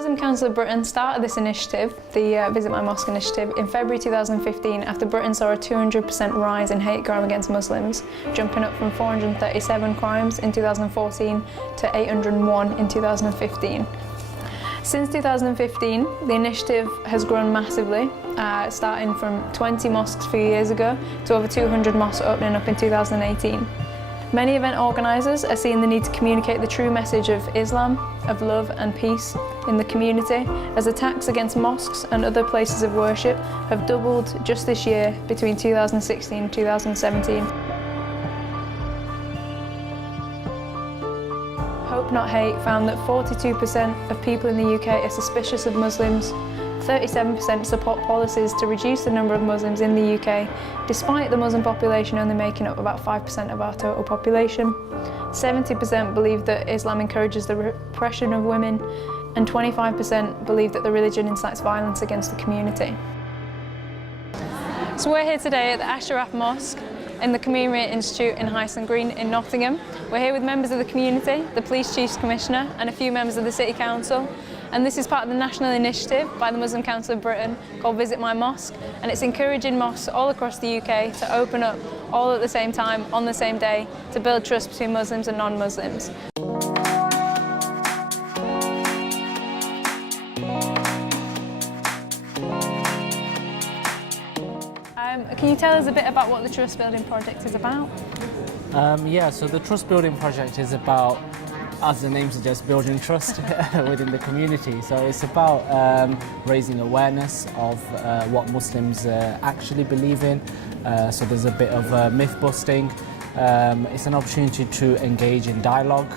Muslim Council of Britain started this initiative, the Visit My Mosque initiative, in February 2015 after Britain saw a 200% rise in hate crime against Muslims, jumping up from 437 crimes in 2014 to 801 in 2015. Since 2015, the initiative has grown massively, starting from 20 mosques a few years ago to over 200 mosques opening up in 2018. Many event organisers are seeing the need to communicate the true message of Islam, of love and peace in the community, as attacks against mosques and other places of worship have doubled just this year between 2016 and 2017. Hope Not Hate found that 42% of people in the UK are suspicious of Muslims, 37% support policies to reduce the number of Muslims in the UK, despite the Muslim population only making up about 5% of our total population. 70% believe that Islam encourages the repression of women, and 25% believe that the religion incites violence against the community. So we're here today at the Ash-Shifa Mosque in the Community Institute in Hyson Green in Nottingham. We're here with members of the community, the Police Chiefs Commissioner and a few members of the City Council. And this is part of the national initiative by the Muslim Council of Britain called Visit My Mosque, and it's encouraging mosques all across the UK to open up all at the same time, on the same day, to build trust between Muslims and non-Muslims. Can you tell us a bit about what the Trust Building Project is about? Yeah, so the Trust Building Project is about, as the name suggests, building trust within the community. So it's about raising awareness of what Muslims actually believe in. So there's a bit of myth busting. It's an opportunity to engage in dialogue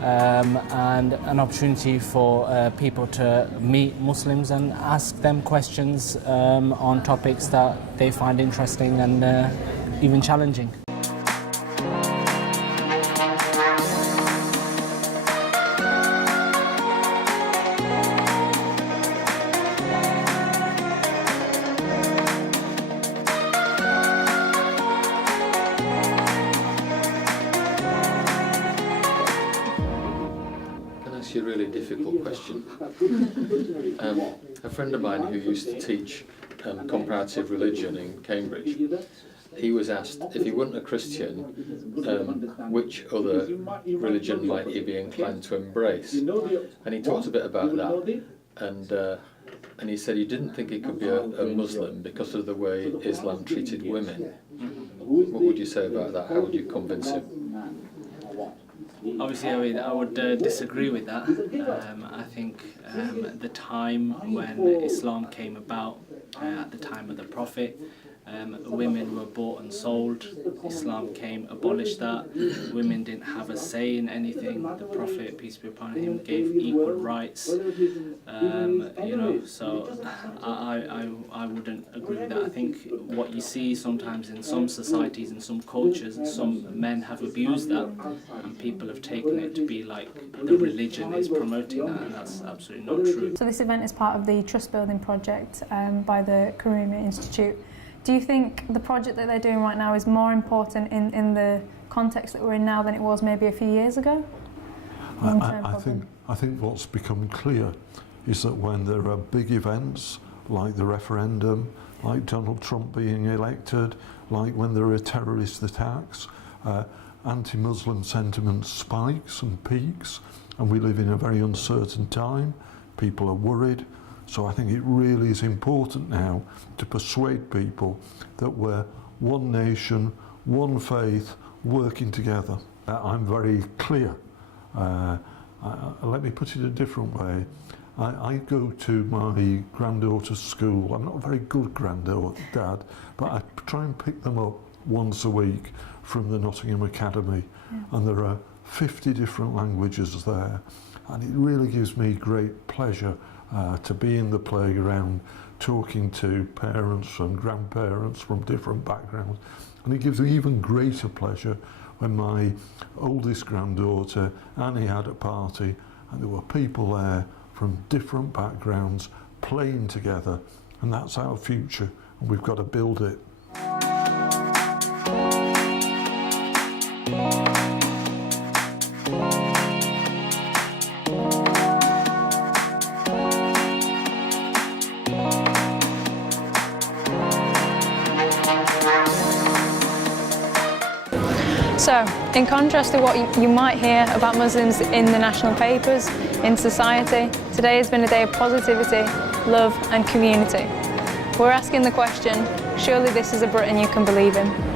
and an opportunity for people to meet Muslims and ask them questions on topics that they find interesting and even challenging. A really difficult question. A friend of mine who used to teach comparative religion in Cambridge, he was asked if he wasn't a Christian, which other religion might he be inclined to embrace? And he talked a bit about that, and he said he didn't think he could be a Muslim because of the way Islam treated women. What would you say about that? How would you convince him? Obviously, I would disagree with that. I think the time when Islam came about, at the time of the Prophet, women were bought and sold. Islam came, abolished that. Women didn't have a say in anything. The Prophet, peace be upon him, gave equal rights. So I wouldn't agree with that. I think what you see sometimes in some societies and some cultures, some men have abused that, and people have taken it to be like the religion is promoting that, and that's absolutely not true. So this event is part of the Trust Building Project by the Karima Institute. Do you think the project that they're doing right now is more important in the context that we're in now than it was maybe a few years ago? I think what's become clear is that when there are big events like the referendum, like Donald Trump being elected, like when there are terrorist attacks, anti-Muslim sentiment spikes and peaks, and we live in a very uncertain time. People are worried. So I think it really is important now to persuade people that we're one nation, one faith, working together. I'm very clear. Let me put it a different way. I go to my granddaughter's school. I'm not a very good granddad, but I try and pick them up once a week from the Nottingham Academy, and there are 50 different languages there, and it really gives me great pleasure to be in the playground talking to parents and grandparents from different backgrounds. And it gives me even greater pleasure when my oldest granddaughter, Annie, had a party and there were people there from different backgrounds playing together, and that's our future and we've got to build it. So, in contrast to what you might hear about Muslims in the national papers, in society, today has been a day of positivity, love and community. We're asking the question, surely this is a Britain you can believe in.